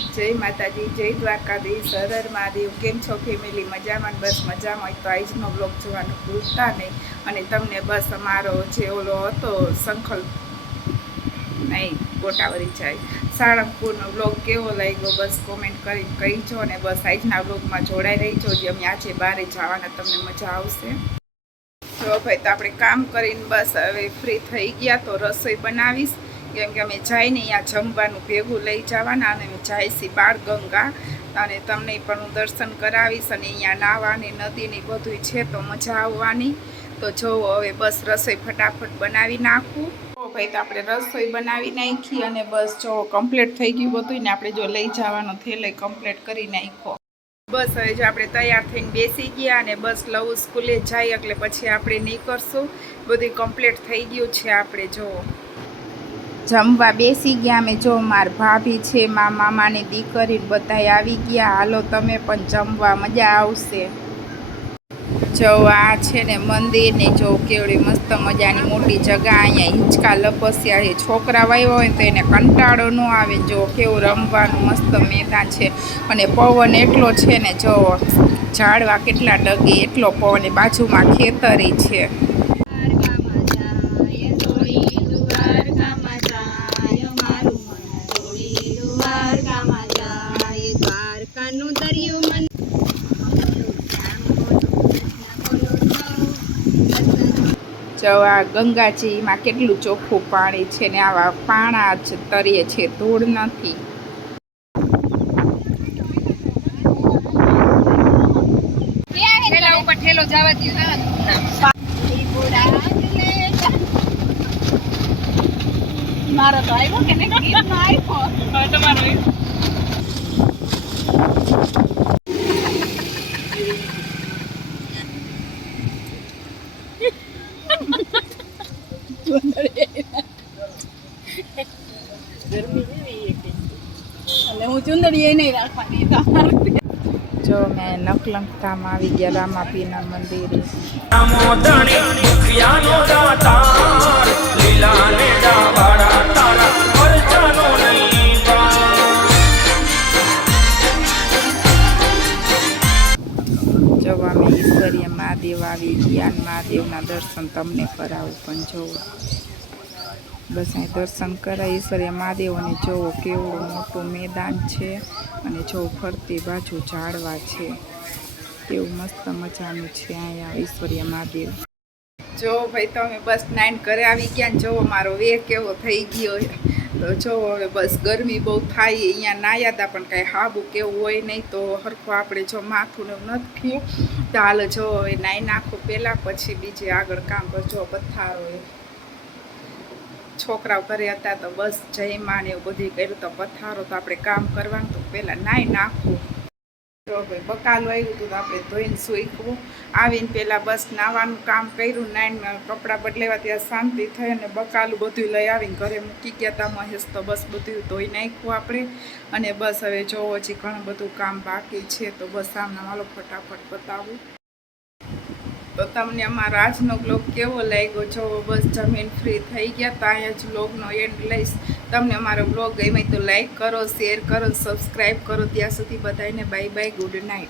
જય માતાજી, જય દ્વારકાધીશ, હર હર મહાદેવ। કેમ છો ફેમિલી? મજામાં? બસ મજામાં હોય તો આજનો બ્લોગ જોવાનું ભૂલતા નહીં। અને તમને બસ અમારો જે ઓલો હતો સંકલ્પ નહીં ગોટાવરી જાય સાળંગપુરનો બ્લોગ કેવો લાગ્યો બસ કોમેન્ટ કરીને કહીજો। અને બસ આજના બ્લોગમાં જોડાઈ રહીજો, જે અમે આજે બહાર જવાના, તમને મજા આવશે। તો ભાઈ, તો આપણે કામ કરીને બસ હવે ફ્રી થઈ ગયા, તો રસોઈ બનાવીશ, કેમ કે અમે જઈને અહીંયા જમવાનું ભેગું લઈ જવાના, અને અમે જઈશી બાળ ગંગા, અને તમને પણ હું દર્શન કરાવીશ, અને અહીંયા નાવાની નદીની બધું છે તો મજા આવવાની। તો જોવો હવે બસ રસોઈ ફટાફટ બનાવી નાખું। તો ભાઈ, તો આપણે રસોઈ બનાવી નાખી, અને બસ જો કમ્પ્લીટ થઈ ગયું બધું ને આપણે જો લઈ જવાનો થેલો કમ્પ્લીટ કરી નાખ્યો। બસ હવે જો આપણે તૈયાર થઈને બેસી ગયા, અને બસ લવ સ્કૂલે જાય એટલે પછી આપણે નીકળશું। બધું કમ્પ્લીટ થઈ ગયું છે। આપણે જો જમવા બેસી ગયા અમે, જો મારા ભાભી છે, મારા મામાની દીકરી બધા આવી ગયા। હાલો તમે પણ જમવા, મજા આવશે। જો આ છે ને મંદિર ને જો કેવડી મસ્ત મજાની મોટી જગા, અહીંયા હિંચકા લપસ્યા છે। છોકરા વાવ્યા હોય તો એને કંટાળો ન આવે। જો કેવું રમવાનું મસ્ત મેદાન છે, અને પવન એટલો છે ને, જો ઝાડવા કેટલા ડગે, એટલો પવન, બાજુમાં ખેતરી છે। જો આ ગંગાજીમાં કેટલું ચોખ્ખું પાણી છે, ને આવા પાણા જ તરીએ છે, ધૂળ નથી। મારો તો આવ્યો કે નહીં, આવ્યો તમારો હું ચુંદડી નહીં રાખવાની। જો મેં નકલંકધામ આવી ગયા, રામાપીરના મંદિરે। જો અમે ઈશ્વરીય મહાદેવ આવી ગયા, મહાદેવના દર્શન તમને કરાવું, પણ જોવો બસ અહીં દર્શન કરાય ઈશ્વરીય મહાદેવ। અને જોવો કેવડું મોટું મેદાન છે, અને જો ફરતી બાજુ ઝાડવા છે, કેવું મસ્ત મજાનું છે અહીંયા ઈશ્વરીય મહાદેવ। જો ભાઈ, તો અમે બસ 9 ઘરે આવી ગયા, ને જોવો મારો વેર કેવો થઈ ગયો। તો જોવો હવે બસ ગરમી બહુ થાય, અહીંયા નાયા હતા પણ કાંઈ હાબુ કેવું હોય નહીં, તો હરખું આપણે જો માથું ને નથી થયું, તો હાલો જો હવે નાહી નાખું પહેલાં, પછી બીજે આગળ કામ કરજો। પથ્થારો છોકરાઓ ઘરે હતા તો બસ જયમાં ને એવું બધું કર્યું, તો પથ્થારો તો આપણે કામ કરવાનું, તો પહેલાં નાહી નાખવું। તો ભાઈ બકાલું આવ્યું હતું તો આપણે ધોઈને સૂકવું, આવીને પહેલાં બસ નાવાનું કામ કર્યું, નાઈને કપડાં બદલાવ્યા, ત્યાં શાંતિ થઈ, અને બકાલું બધું લઈ આવીને ઘરે મૂકી ગયા હતા મહેશ, તો બસ બધું ધોઈ નાખ્યું આપણે। અને બસ હવે જોવો હજી ઘણું બધું કામ બાકી છે, તો બસ આમના માલો ફટાફટ બતાવું। તો તમને અમારો આજનો બ્લોગ કેવો લાગ્યો? જો બસ જમીન ફ્રી થઈ ગયા, તો અહીંયા જ બ્લોગનો એન્ડ લઈશ। તમને અમારો બ્લોગ ગમે તો લાઈક કરો, શેર કરો, સબસ્ક્રાઈબ કરો। ત્યાં સુધી બધાને બાય બાય, ગુડ નાઇટ।